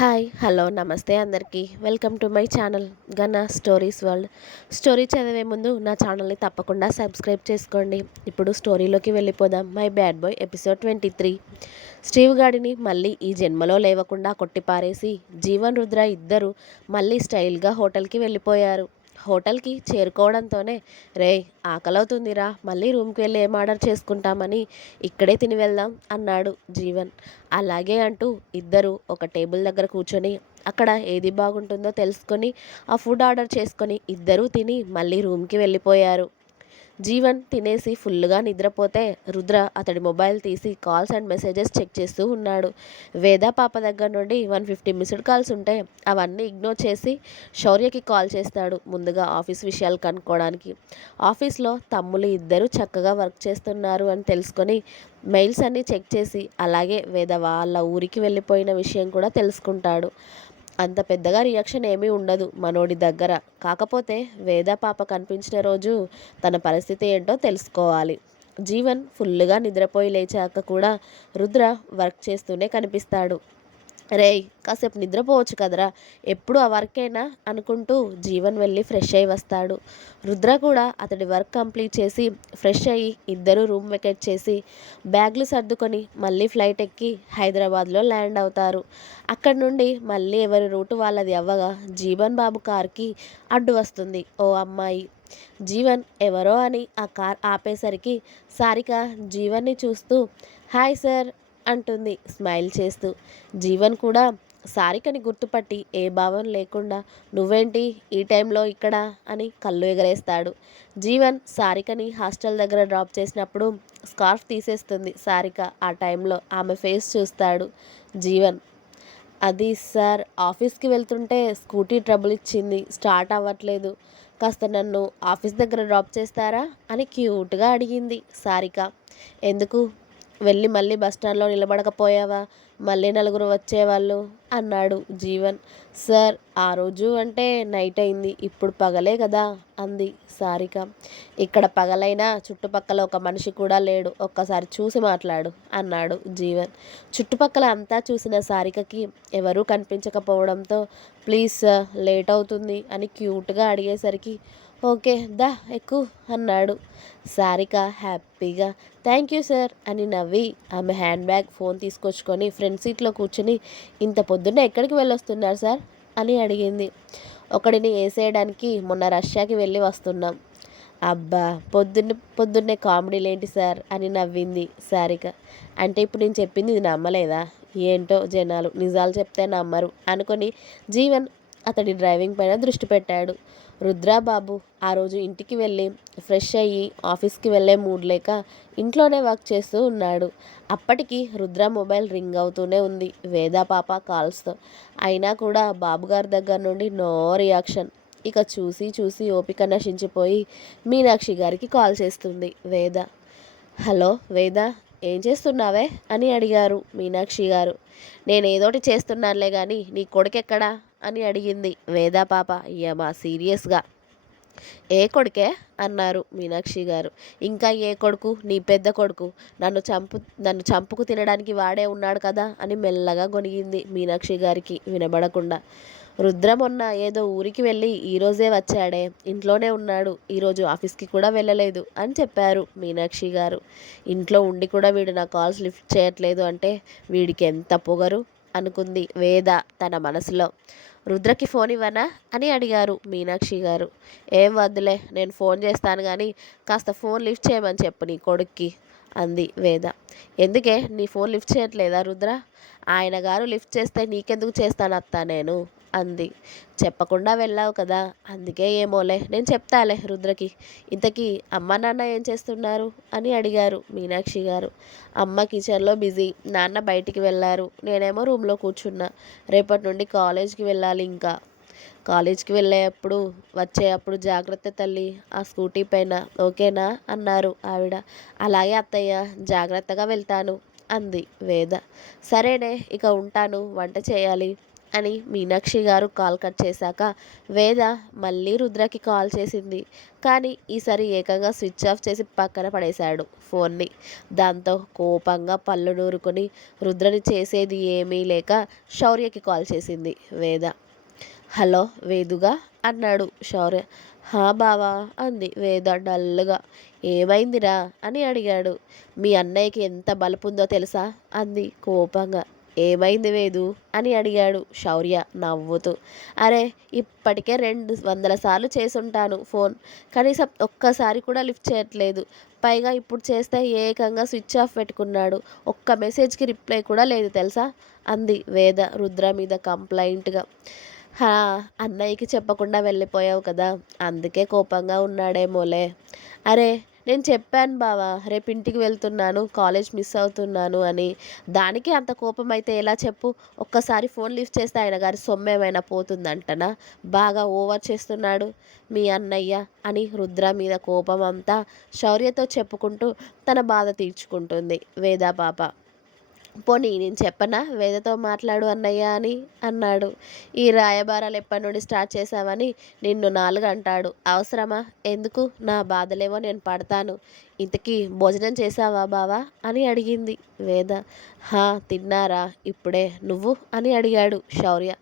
Hi hello నమస్తే అందరికీ. Welcome to my channel గన్న స్టోరీస్ వరల్డ్. స్టోరీ చదివే ముందు నా ఛానల్ని తప్పకుండా సబ్స్క్రైబ్ చేసుకోండి. ఇప్పుడు స్టోరీలోకి వెళ్ళిపోదాం. My bad boy episode twenty three. Steve గాడిని మళ్ళీ ఈ జన్మలో లేవకుండా కొట్టిపారేసి జీవన్ రుద్ర ఇద్దరు మళ్ళీ స్టైల్గా హోటల్కి వెళ్ళిపోయారు. హోటల్కి చేరుకోవడంతోనే రే ఆకలవుతుందిరా మళ్ళీ రూమ్కి వెళ్ళి ఏం ఆర్డర్ చేసుకుంటామని ఇక్కడే తిని వెళ్దాం అన్నాడు జీవన్. అలాగే అంటూ ఇద్దరు ఒక టేబుల్ దగ్గర కూర్చొని అక్కడ ఏది బాగుంటుందో తెలుసుకొని ఆ ఫుడ్ ఆర్డర్ చేసుకొని ఇద్దరూ తిని మళ్ళీ రూమ్కి వెళ్ళిపోయారు. జీవన్ తినేసి ఫుల్గా నిద్రపోతే రుద్ర అతడి మొబైల్ తీసి కాల్స్ అండ్ మెసేజెస్ చెక్ చేస్తూ ఉన్నాడు. వేద పాప దగ్గర నుండి వన్ ఫిఫ్టీ మిస్డ్ కాల్స్ ఉంటే అవన్నీ ఇగ్నోర్ చేసి శౌర్యకి కాల్ చేస్తాడు ముందుగా ఆఫీస్ విషయాలు కనుక్కోవడానికి. ఆఫీస్లో తమ్ములు ఇద్దరు చక్కగా వర్క్ చేస్తున్నారు అని తెలుసుకొని మెయిల్స్ అన్నీ చెక్ చేసి అలాగే వేద వాళ్ళ ఊరికి వెళ్ళిపోయిన విషయం కూడా తెలుసుకుంటాడు. అంత పెద్దగా రియాక్షన్ ఏమీ ఉండదు మనోడి దగ్గర. కాకపోతే వేద పాప కనిపించిన రోజు తన పరిస్థితి ఏంటో తెలుసుకోవాలి. జీవన్ ఫుల్గా నిద్రపోయి లేచాక కూడా రుద్ర వర్క్ చేస్తూనే కనిపిస్తాడు. రేయ్ కాసేపు నిద్రపోవచ్చు కదరా. ఎప్పుడు ఆ వర్కేనా? అనుకుంటూ జీవన్ వెళ్ళి ఫ్రెష్ అయి వస్తాడు. రుద్ర కూడా అతడి వర్క్ కంప్లీట్ చేసి ఫ్రెష్ అయ్యి ఇద్దరు రూమ్ వెకెట్ చేసి బ్యాగ్లు సర్దుకొని మళ్ళీ ఫ్లైట్ ఎక్కి హైదరాబాద్లో ల్యాండ్ అవుతారు. అక్కడి నుండి మళ్ళీ ఎవరి రూటు వాళ్ళది అవ్వగా జీవన్ బాబు కార్కి అడ్డు వస్తుంది. ఓ అమ్మాయి. జీవన్ ఎవరో అని ఆ కార్ ఆపేసరికి సారిక జీవన్ని చూస్తూ హాయ్ సార్ అంటుంది. స్మైల్ చేస్తూ. జీవన్ కూడా సారికని గుర్తుపట్టి ఏ భావం లేకుండా నువ్వేంటి ఈ టైంలో ఇక్కడ అని కళ్ళు ఎగరేస్తాడు. జీవన్ సారికని హాస్టల్ దగ్గర డ్రాప్ చేసినప్పుడు స్కార్ఫ్ తీసేస్తుంది సారిక ఆ టైంలో. ఆమె ఫేస్ చూస్తాడు జీవన్. అది సార్ ఆఫీస్కి వెళ్తుంటే స్కూటీ ట్రబుల్ ఇచ్చింది. స్టార్ట్ అవ్వట్లేదు. కాస్త నన్ను ఆఫీస్ దగ్గర డ్రాప్ చేస్తారా? అని క్యూట్గా అడిగింది సారిక. ఎందుకు? వెళ్ళి మళ్ళీ బస్ స్టాండ్లో నిలబడకపోయావా? మళ్ళీ నలుగురు వచ్చేవాళ్ళు? అన్నాడు జీవన్. సార్ ఆ రోజు అంటే నైట్ అయింది. ఇప్పుడు పగలే కదా అంది సారిక. ఇక్కడ పగలైనా చుట్టుపక్కల ఒక మనిషి కూడా లేడు. ఒక్కసారి చూసి మాట్లాడు అన్నాడు జీవన్. చుట్టుపక్కల అంతా చూసిన సారికకి ఎవరూ కనిపించకపోవడంతో ప్లీజ్ సార్ లేట్ అవుతుంది అని క్యూట్గా అడిగేసరికి ఓకే దా ఎక్కు అన్నాడు. సారిక హ్యాపీగా థ్యాంక్ యూ సార్ అని నవ్వి ఆమె హ్యాండ్ బ్యాగ్ ఫోన్ తీసుకొచ్చుకొని ఫ్రంట్ సీట్లో కూర్చుని ఇంత పొద్దున్నే ఎక్కడికి వెళ్ళొస్తున్నారు సార్? అని అడిగింది. ఒకడిని వేసేయడానికి మొన్న రష్యాకి వెళ్ళి వస్తున్నాం. అబ్బా పొద్దున్న పొద్దున్నే కామెడీలేంటి సార్? అని నవ్వింది సారిక. అంటే ఇప్పుడు నేను చెప్పింది ఇది నమ్మలేదా? ఏంటో జనాలు నిజాలు చెప్తే నమ్మరు అనుకొని జీవన్ అతడి డ్రైవింగ్ పైన దృష్టి పెట్టాడు. రుద్రాబాబు ఆ రోజు ఇంటికి వెళ్ళి ఫ్రెష్ అయ్యి ఆఫీస్కి వెళ్ళే మూడ్ లేక ఇంట్లోనే వర్క్ చేస్తూ ఉన్నాడు. అప్పటికి రుద్ర మొబైల్ రింగ్ అవుతూనే ఉంది. వేదా పాప కాల్స్తో. అయినా కూడా బాబుగారి దగ్గర నుండి నో రియాక్షన్. ఇక చూసి చూసి ఓపిక నశించిపోయి మీనాక్షి గారికి కాల్ చేస్తుంది. వేద హలో వేద ఏం చేస్తున్నావే? అని అడిగారు మీనాక్షి గారు. నేను ఏదోటి చేస్తున్నానులే కానీ నీ కొడుకెక్కడా? అని అడిగింది వేదా పాప. యమా సీరియస్గా? ఏ కొడుకే? అన్నారు మీనాక్షి గారు. ఇంకా ఏ కొడుకు? నీ పెద్ద కొడుకు. నన్ను చంపు నన్ను చంపుకు తినడానికి వాడే ఉన్నాడు కదా? అని మెల్లగా గొనిగింది మీనాక్షి గారికి వినబడకుండా. రుద్ర మొన్న ఏదో ఊరికి వెళ్ళి ఈరోజే వచ్చాడే. ఇంట్లోనే ఉన్నాడు. ఈరోజు ఆఫీస్కి కూడా వెళ్ళలేదు అని చెప్పారు మీనాక్షి గారు. ఇంట్లో ఉండి కూడా వీడు నా కాల్స్ లిఫ్ట్ చేయట్లేదు అంటే వీడికి ఎంత పొగరు? అనుకుంది వేద తన మనసులో. రుద్రకి ఫోన్ ఇవ్వనా? అని అడిగారు మీనాక్షి గారు. ఏం వద్దులే నేను ఫోన్ చేస్తాను కానీ కాస్త ఫోన్ లిఫ్ట్ చేయమని చెప్పు నీ కొడుక్కి అంది వేద. ఎందుకే? నీ ఫోన్ లిఫ్ట్ చేయట్లేదా రుద్ర? ఆయన గారు లిఫ్ట్ చేస్తే నీకెందుకు చేస్తాను అత్తా నేను? అంది. చెప్పకుండా వెళ్ళావు కదా అందుకే ఏమోలే నేను చెప్తాలే రుద్రకి. ఇంతకీ అమ్మ నాన్న ఏం చేస్తున్నారు? అని అడిగారు మీనాక్షి గారు. అమ్మ కిచెన్లో బిజీ నాన్న బయటికి వెళ్ళారు. నేనేమో రూమ్లో కూర్చున్నా. రేపటి నుండి కాలేజ్కి వెళ్ళాలి ఇంకా. కాలేజ్కి వెళ్ళేటప్పుడు వచ్చేటప్పుడు జాగ్రత్త తల్లి ఆ స్కూటీ పైన ఓకేనా? అన్నారు ఆవిడ. అలాగే అత్తయ్య జాగ్రత్తగా వెళ్తాను అంది వేద. సరేనే ఇక ఉంటాను వంట చేయాలి. అని మీనాక్షి గారు కాల్ కట్ చేశాక వేద మళ్ళీ రుద్రకి కాల్ చేసింది. కానీ ఈసారి ఏకంగా స్విచ్ ఆఫ్ చేసి పక్కన పడేశాడు ఫోన్ని. దాంతో కోపంగా పళ్ళు నూరుకొని రుద్రని చేసేది ఏమీ లేక శౌర్యకి కాల్ చేసింది వేద. హలో వేదుగా? అన్నాడు శౌర్య. హా బావా అంది వేద డల్గా ఏమైందిరా? అని అడిగాడు. మీ అన్నయ్యకి ఎంత బలుపుందో తెలుసా? అంది కోపంగా. ఏమైంది వేదు? అని అడిగాడు శౌర్య నవ్వుతూ. అరే ఇప్పటికే రెండు వందల సార్లు చేసుంటాను ఫోన్. కనీసం ఒక్కసారి కూడా లిఫ్ట్ చేయట్లేదు. పైగా ఇప్పుడు చేస్తే ఏకంగా స్విచ్ ఆఫ్ పెట్టుకున్నాడు. ఒక్క మెసేజ్కి రిప్లై కూడా లేదు తెలుసా? అంది వేద రుద్ర మీద కంప్లైంట్గా. హా అన్నయ్యకి చెప్పకుండా వెళ్ళిపోయావు కదా? అందుకే కోపంగా ఉన్నాడేమోలే. అరే నేను చెప్పాను బావా రేపు ఇంటికి వెళ్తున్నాను కాలేజ్ మిస్ అవుతున్నాను అని. దానికి అంత కోపం అయితే ఎలా చెప్పు? ఒక్కసారి ఫోన్ లిఫ్ట్ చేస్తే ఆయన గారి సొమ్మె ఏమైనా పోతుందంటనా? బాగా ఓవర్ చేస్తున్నాడు మీ అన్నయ్య అని రుద్ర మీద కోపం అంతా శౌర్యతో చెప్పుకుంటూ తన బాధ తీర్చుకుంటుంది వేదా పాప పోనీ నేను చెప్పనా? వేదతో మాట్లాడు అన్నయ్య అని అన్నాడు. ఈ రాయబారాలు ఎప్పటి నుండి స్టార్ట్ చేశావని నిన్ను నాలుగు అంటాడు. అవసరమా? ఎందుకు? నా బాధలేవో నేను పడతాను. ఇంతకీ భోజనం చేసావా బావా? అని అడిగింది వేద. హా తిన్నారా? ఇప్పుడే. నువ్వు? అని అడిగాడు శౌర్య.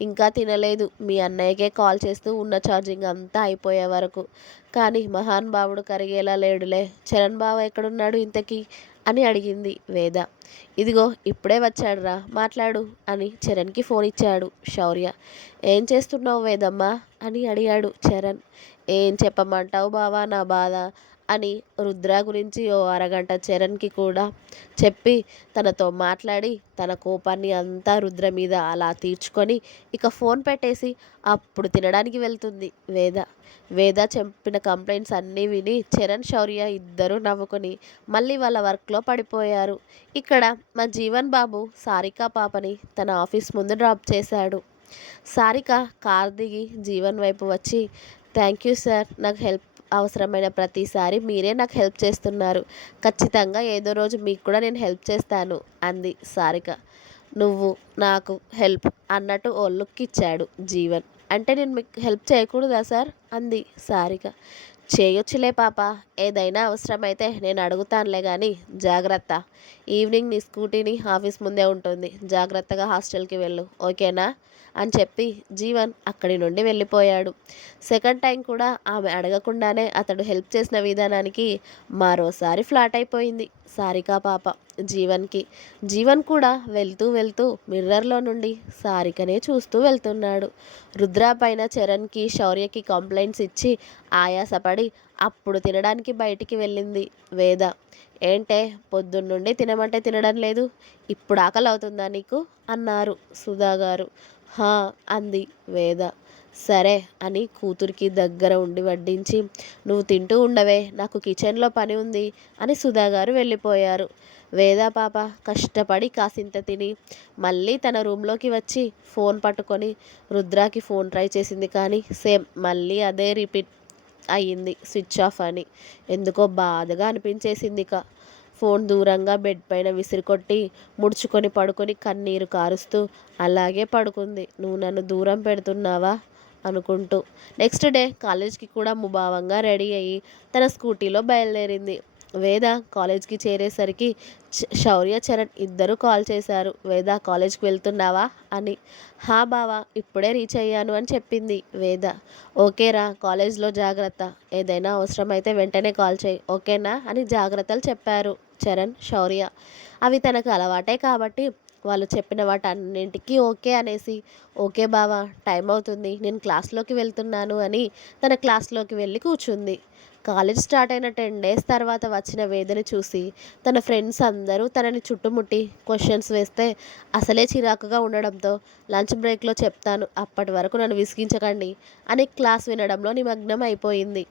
ఇంకా తినలేదు. మీ అన్నయ్యకే కాల్ చేస్తూ ఉన్న ఛార్జింగ్ అంతా అయిపోయే వరకు. కానీ మహాన్ బావుడు కరిగేలా లేడులే. చరణ్ బావ ఎక్కడున్నాడు ఇంతకీ? అని అడిగింది వేద. ఇదిగో ఇప్పుడే వచ్చాడురా మాట్లాడు అని చరణ్కి ఫోన్ ఇచ్చాడు శౌర్య. ఏం చేస్తున్నావు వేదమ్మా? అని అడిగాడు చరణ్. ఏం చెప్పమంటావు బావా నా బాధ? అని రుద్ర గురించి ఓ అరగంట చరణ్కి కూడా చెప్పి తనతో మాట్లాడి తన కోపాన్ని అంతా రుద్ర మీద అలా తీర్చుకొని ఇక ఫోన్ పెట్టేసి అప్పుడు తినడానికి వెళ్తుంది వేద. వేద చెప్పిన కంప్లైంట్స్ అన్నీ విని చరణ్ శౌర్య ఇద్దరూ నవ్వుకొని మళ్ళీ వాళ్ళ వర్క్లో పడిపోయారు. ఇక్కడ మా జీవన్ బాబు సారిక పాపని తన ఆఫీస్ ముందు డ్రాప్ చేశాడు. సారిక కార్ దిగి జీవన్ వైపు వచ్చి థ్యాంక్ యూ సార్ నాకు హెల్ప్ అవసరమైన ప్రతిసారి మీరే నాకు హెల్ప్ చేస్తున్నారు. ఖచ్చితంగా ఏదో రోజు మీకు కూడా నేను హెల్ప్ చేస్తాను అంది సారిక. నువ్వు నాకు హెల్ప్ అన్నట్టు ఓ లుక్ ఇచ్చాడు జీవన్. అంటే నేను మీకు హెల్ప్ చేయకూడదా సార్? అంది సారిక. చేయొచ్చులే పాప ఏదైనా అవసరమైతే నేను అడుగుతానులే కానీ జాగ్రత్త. ఈవినింగ్ నీ స్కూటీని ఆఫీస్ ముందే ఉంటుంది జాగ్రత్తగా హాస్టల్కి వెళ్ళు ఓకేనా? అని చెప్పి జీవన్ అక్కడి నుండి వెళ్ళిపోయాడు. సెకండ్ టైం కూడా ఆమె అడగకుండానే అతడు హెల్ప్ చేసిన విధానానికి మరోసారి ఫ్లాట్ అయిపోయింది సారికా పాప జీవన్కి. జీవన్ కూడా వెళ్తూ వెళ్తూ మిర్రర్లో నుండి సారికనే చూస్తూ వెళ్తున్నాడు. రుద్ర పైన చరణ్కి శౌర్యకి కంప్లైంట్స్ ఇచ్చి ఆయాసపడి అప్పుడు తినడానికి బయటికి వెళ్ళింది వేద. ఏంటే పొద్దున్నుండి తినమంటే తినడం లేదు ఇప్పుడు ఆకలి అవుతుందా నీకు? అన్నారు సుధా గారు హా అంది వేద. సరే అని కూతురికి దగ్గర ఉండి వడ్డించి నువ్వు తింటూ ఉండవే నాకు కిచెన్లో పని ఉంది అని సుధా గారు వెళ్ళిపోయారు. వేదా పాప కష్టపడి కాసింత తిని మళ్ళీ తన రూమ్లోకి వచ్చి ఫోన్ పట్టుకొని రుద్రాకి ఫోన్ ట్రై చేసింది కానీ సేమ్ మళ్ళీ అదే రిపీట్ అయ్యింది స్విచ్ ఆఫ్ అని. ఎందుకో బాధగా అనిపించేసింది ఇక. ఫోన్ దూరంగా బెడ్ పైన విసిరికొట్టి ముడుచుకొని పడుకొని కన్నీరు కారుస్తూ అలాగే పడుకుంది నువ్వు నన్ను దూరం పెడుతున్నావా? అనుకుంటూ. నెక్స్ట్ డే కాలేజ్కి కూడా ముభావంగా రెడీ అయ్యి తన స్కూటీలో బయలుదేరింది. వేద కాలేజ్కి చేరేసరికి శౌర్య చరణ్ ఇద్దరు కాల్ చేశారు. వేద కాలేజ్కి వెళ్తున్నావా? అని. హా బావా ఇప్పుడే రీచ్ అయ్యాను అని చెప్పింది వేద. ఓకేరా కాలేజ్లో జాగ్రత్త. ఏదైనా అవసరమైతే వెంటనే కాల్ చేయి. ఓకేనా? అని జాగ్రత్తలు చెప్పారు చరణ్ శౌర్య. అవి తనకు అలవాటే కాబట్టి వాళ్ళు చెప్పిన వాటన్నింటికి ఓకే అనేసి ఓకే బావా టైం అవుతుంది నేను క్లాస్లోకి వెళ్తున్నాను అని తన క్లాస్లోకి వెళ్ళి కూర్చుంది. కాలేజ్ స్టార్ట్ అయిన టెన్ డేస్ తర్వాత వచ్చిన వేదని చూసి తన ఫ్రెండ్స్ అందరూ తనని చుట్టుముట్టి క్వశ్చన్స్ వేస్తే అసలే చిరాకుగా ఉండడంతో లంచ్ బ్రేక్లో చెప్తాను అప్పటి వరకు నన్ను విసిగించకండి అని క్లాస్ వినడంలో నిమగ్నం అయిపోయింది.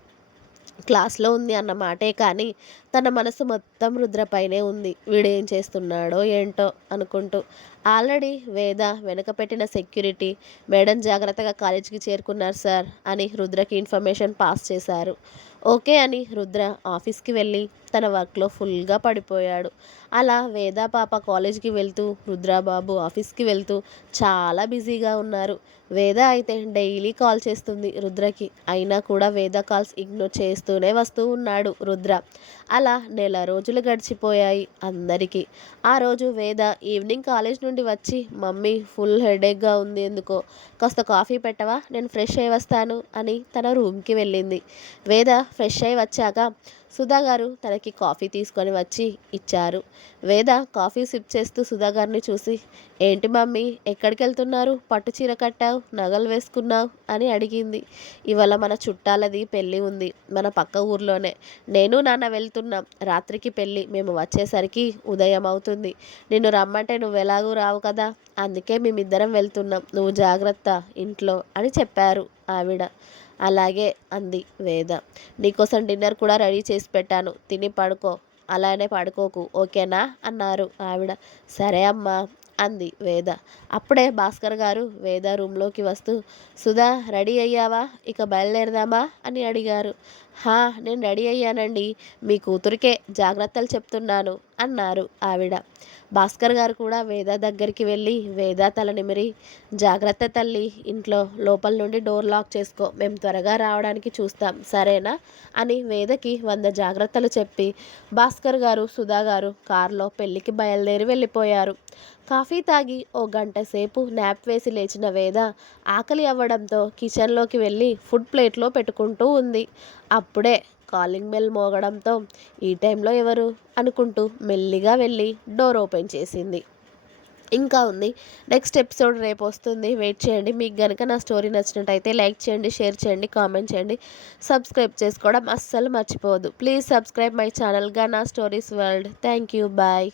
క్లాస్లో ఉంది అన్న మాటే కానీ తన మనసు మొత్తం రుద్రపైనే ఉంది. వీడేం చేస్తున్నాడో ఏంటో అనుకుంటూ. ఆల్రెడీ వేద వెనక పెట్టిన సెక్యూరిటీ మేడం జాగ్రత్తగా కాలేజీకి చేరుకున్నారు సార్ అని రుద్రకి ఇన్ఫర్మేషన్ పాస్ చేశారు. ఓకే అని రుద్ర ఆఫీస్కి వెళ్ళి తన వర్క్లో ఫుల్గా పడిపోయాడు. అలా వేద పాప కాలేజ్కి వెళ్తూ రుద్రాబాబు ఆఫీస్కి వెళ్తూ చాలా బిజీగా ఉన్నారు. వేద అయితే డైలీ కాల్ చేస్తుంది రుద్రకి. అయినా కూడా వేద కాల్స్ ఇగ్నోర్ చేస్తూనే వస్తూ ఉన్నాడు రుద్ర. అలా నెల రోజులు గడిచిపోయాయి అందరికీ. ఆ రోజు వేద ఈవినింగ్ కాలేజ్ నుండి వచ్చి మమ్మీ ఫుల్ హెడేక్గా ఉంది ఎందుకో? కాస్త కాఫీ పెట్టవా? నేను ఫ్రెష్ అయి వస్తాను అని తన రూమ్కి వెళ్ళింది. వేద ఫ్రెష్ అయి వచ్చాక సుధా గారు తనకి కాఫీ తీసుకొని వచ్చి ఇచ్చారు. వేద కాఫీ సిప్ చేస్తూ సుధా గారిని చూసి ఏంటి మమ్మీ ఎక్కడికి వెళ్తున్నారు పట్టు చీర కట్టావు నగలు వేసుకున్నావు? అని అడిగింది. ఇవాళ మన చుట్టాలది పెళ్ళి ఉంది మన పక్క ఊర్లోనే. నేను నాన్న వెళ్తున్నాం. రాత్రికి పెళ్ళి మేము వచ్చేసరికి ఉదయం అవుతుంది. నిన్ను రమ్మంటే నువ్వు ఎలాగూ రావు కదా. అందుకే మేమిద్దరం వెళ్తున్నాం. నువ్వు జాగ్రత్త ఇంట్లో అని చెప్పారు ఆవిడ. అలాగే అంది వేద. నీకోసం డిన్నర్ కూడా రెడీ చేసి పెట్టాను. తిని పడుకో. అలానే పడుకోకు. ఓకేనా అన్నారు ఆవిడ. సరే అమ్మా అంది వేద. అప్పుడే భాస్కర్ గారు వేద రూమ్లోకి వస్తూ సుధా రెడీ అయ్యావా? ఇక బయలుదేరదామా అని అడిగారు. హా నేను రెడీ అయ్యానండి. మీ కూతురికే జాగ్రత్తలు చెప్తున్నాను అన్నారు ఆవిడ. భాస్కర్ గారు కూడా వేద దగ్గరికి వెళ్ళి వేద తల నిమిరి జాగ్రత్త తల్లి ఇంట్లో లోపల నుండి డోర్ లాక్ చేసుకో మేము త్వరగా రావడానికి చూస్తాం సరేనా? అని వేదకి వంద జాగ్రత్తలు చెప్పి భాస్కర్ గారు సుధా గారు కారులో పెళ్ళికి బయలుదేరి వెళ్ళిపోయారు. కాఫీ తాగి ఓ గంట సేపు నాప్ వేసి లేచిన వేద ఆకలి అవ్వడంతో కిచెన్లోకి వెళ్ళి ఫుడ్ ప్లేట్లో పెట్టుకుంటూ ఉంది. అప్పుడే కాలింగ్ బెల్ మోగడంతో ఈ టైంలో ఎవరు? అనుకుంటూ మెల్లిగా వెళ్ళి డోర్ ఓపెన్ చేసింది. ఇంకా ఉంది. నెక్స్ట్ ఎపిసోడ్ రేపు వస్తుంది. వెయిట్ చేయండి. మీకు కనుక నా స్టోరీ నచ్చినట్టయితే లైక్ చేయండి షేర్ చేయండి కామెంట్ చేయండి. సబ్స్క్రైబ్ చేసుకోవడం అస్సలు మర్చిపోవద్దు. ప్లీజ్ సబ్స్క్రైబ్ మై ఛానల్గా నా stories world. Thank you. Bye.